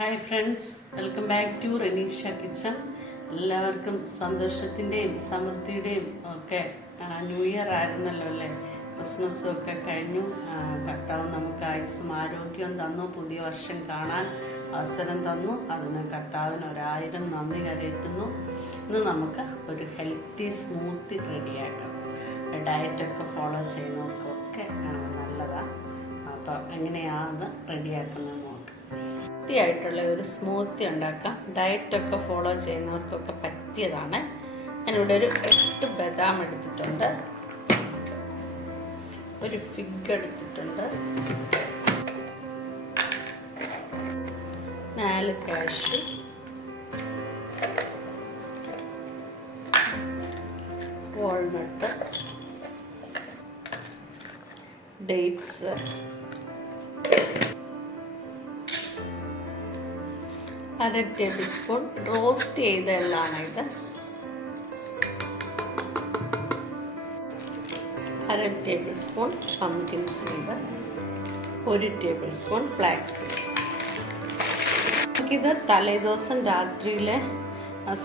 Hi friends, welcome back to Renisha kitchen. എല്ലാവർക്കും സന്തോഷത്തിൻ്റെയും സമൃദ്ധിയുടെയും ഒക്കെ ന്യൂ ഇയർ ആയിരുന്നല്ലോ അല്ലേ. ക്രിസ്മസും ഒക്കെ കഴിഞ്ഞു. കർത്താവ് നമുക്ക് ആയുസ്സും ആരോഗ്യവും തന്നു, പുതിയ വർഷം കാണാൻ അവസരം തന്നു. അതിന് കർത്താവിന് 1000 നന്ദി കരയറ്റുന്നു. ഇന്ന് നമുക്ക് ഒരു ഹെൽത്തി സ്മൂത്തി റെഡിയാക്കാം. ഡയറ്റൊക്കെ ഫോളോ ചെയ്യുന്നവർക്കൊക്കെ നല്ലതാണ്. അപ്പോൾ എങ്ങനെയാണെന്ന് റെഡിയാക്കുന്നത് നോക്കാം. ഹെൽത്തിയായിട്ടുള്ള ഒരു സ്മൂത്തി ഉണ്ടാക്കാം. ഡയറ്റൊക്കെ ഫോളോ ചെയ്യുന്നവർക്കൊക്കെ പറ്റിയതാണ്. ഞാനിവിടെ ഒരു 8 ബദാം എടുത്തിട്ടുണ്ട്, ഒരു ഫിഗ് എടുത്തിട്ടുണ്ട്, 4 cashew, walnut, dates, 1/2 tablespoon roast ചെയ്ത എള്ളാണ് ഇത്, 1/2 tablespoon pumpkin seed, 1 tablespoon flax seed. നമുക്കിത് തലേദിവസം രാത്രിയിലെ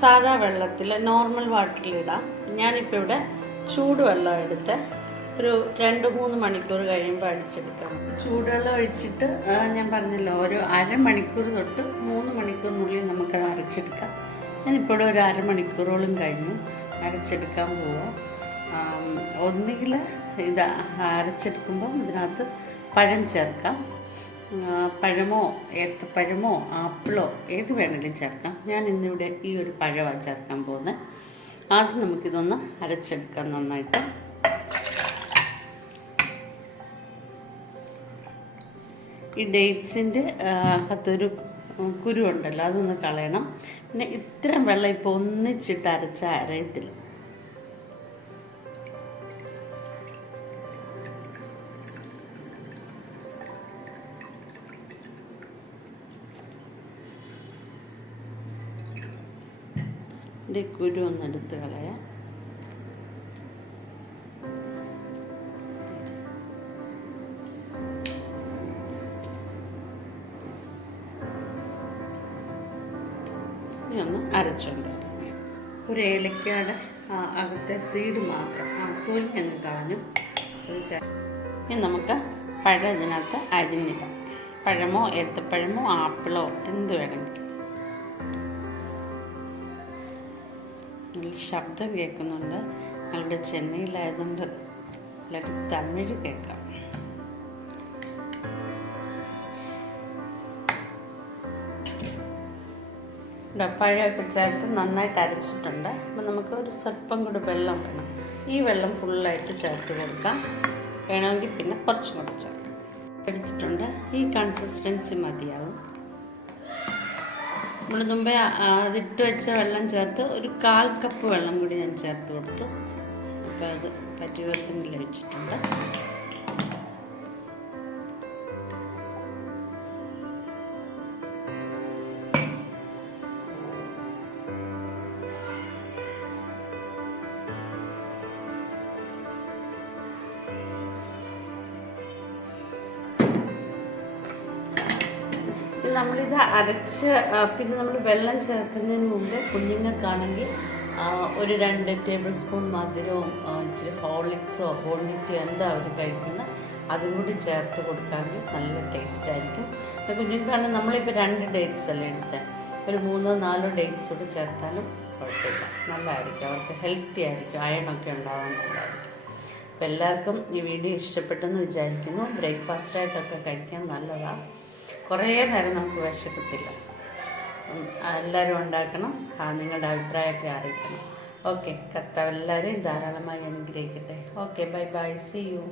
സാധാ വെള്ളത്തിൽ നോർമൽ വാട്ടറിലിടാം. ഞാനിപ്പോൾ ഇവിടെ ചൂടുവെള്ളം എടുത്ത് ഒരു 2-3 മണിക്കൂർ കഴിയുമ്പോൾ അടിച്ചെടുക്കാം. ചൂടുവെള്ളം ഒഴിച്ചിട്ട് ഞാൻ പറഞ്ഞല്ലോ, ഒരു 1/2 മണിക്കൂർ തൊട്ട് 3 മണിക്കൂറിനുള്ളിൽ നമുക്കത് അരച്ചെടുക്കാം. ഞാനിപ്പോൾ ഒരു 1/2 മണിക്കൂറോളം കഴിഞ്ഞു അരച്ചെടുക്കാൻ പോവാം. ഒന്നുകിൽ ഇത് അരച്ചെടുക്കുമ്പോൾ ഇതിനകത്ത് പഴം ചേർക്കാം. പഴമോ ഏത്തപ്പഴമോ ആപ്പിളോ ഏത് വേണമെങ്കിലും ചേർക്കാം. ഞാൻ ഇന്നിവിടെ ഈ ഒരു പഴമാണ് ചേർക്കാൻ പോകുന്നത്. ആദ്യം നമുക്കിതൊന്ന് അരച്ചെടുക്കാം നന്നായിട്ട്. ഈ ഡേറ്റ്സിൻ്റെ അകത്തൊരു കുരു ഉണ്ടല്ലോ, അതൊന്ന് കളയണം. പിന്നെ ഇത്രയും വെള്ളം ഇപ്പോൾ ഒന്നിച്ചിട്ട് അരച്ച അരയത്തില്ല. ഇതിൻ്റെ കുരു ഒന്നെടുത്ത് കളയാം. ഒന്ന് അരച്ചുകൊണ്ട് ഒരു ഏലക്കയുടെ അകത്തെ സീഡ് മാത്രം തൊലി അങ്ങ് കളഞ്ഞു. ഇനി നമുക്ക് പഴം ഇതിനകത്ത് അരിഞ്ഞിടാം. പഴമോ ഏത്തപ്പഴമോ ആപ്പിളോ എന്ത് വേണമെങ്കിൽ. നല്ല ശബ്ദം കേൾക്കുന്നുണ്ട്. ഞങ്ങളുടെ ചെന്നൈയിലായതുകൊണ്ട് എല്ലാവരും തമിഴ് കേൾക്കാം. പഴമൊക്കെ ചേർത്ത് നന്നായിട്ട് അരച്ചിട്ടുണ്ട്. അപ്പം നമുക്ക് ഒരു സ്വല്പം കൂടി വെള്ളം വേണം. ഈ വെള്ളം ഫുള്ളായിട്ട് ചേർത്ത് കൊടുക്കാം. വേണമെങ്കിൽ പിന്നെ കുറച്ചും കൂടി ചേർക്കാം. എടുത്തിട്ടുണ്ട്. ഈ കൺസിസ്റ്റൻസി മതിയാവും. നമ്മൾ മുമ്പേ അതിട്ട് വെച്ച വെള്ളം ചേർത്ത് ഒരു 1/4 കപ്പ് വെള്ളം കൂടി ഞാൻ ചേർത്ത് കൊടുത്തു. അപ്പോൾ അത് പറ്റുവത്തിന് ലഭിച്ചിട്ടുണ്ട്. നമ്മളിത് അരച്ച് പിന്നെ നമ്മൾ വെള്ളം ചേർക്കുന്നതിന് മുമ്പ് കുഞ്ഞുങ്ങൾക്കാണെങ്കിൽ ഒരു 2 ടേബിൾ സ്പൂൺ മധുരവും ഇച്ചിരി ഹോർലിക്സോ ബോൺവിറ്റോ എന്താ അവർ കഴിക്കുന്നത് അതും കൂടി ചേർത്ത് കൊടുക്കാമെങ്കിൽ നല്ല ടേസ്റ്റ് ആയിരിക്കും. കുഞ്ഞുങ്ങൾക്കാണെങ്കിൽ നമ്മളിപ്പോൾ 2 ഡേറ്റ്സ് അല്ലേ എടുത്തത്, ഒരു 3-4 ഡേറ്റ്സ് കൂടി ചേർത്താലും കുഴപ്പമില്ല, നല്ലതായിരിക്കും. അവർക്ക് ഹെൽത്തി ആയിരിക്കും, അയണൊക്കെ ഉണ്ടാവാൻ നല്ലതായിരിക്കും. അപ്പോൾ എല്ലാവർക്കും ഈ വീഡിയോ ഇഷ്ടപ്പെട്ടെന്ന് വിചാരിക്കുന്നു. ബ്രേക്ക്ഫാസ്റ്റായിട്ടൊക്കെ കഴിക്കാൻ നല്ലതാണ്. കുറേ നേരം നമുക്ക് വിശക്കത്തില്ല. എല്ലാവരും ഉണ്ടാക്കണം. നിങ്ങളുടെ അഭിപ്രായമൊക്കെ അറിയിക്കണം. ഓക്കെ, കർത്താവ് എല്ലാവരെയും ധാരാളമായി അനുഗ്രഹിക്കട്ടെ. Okay, bye bye, see U.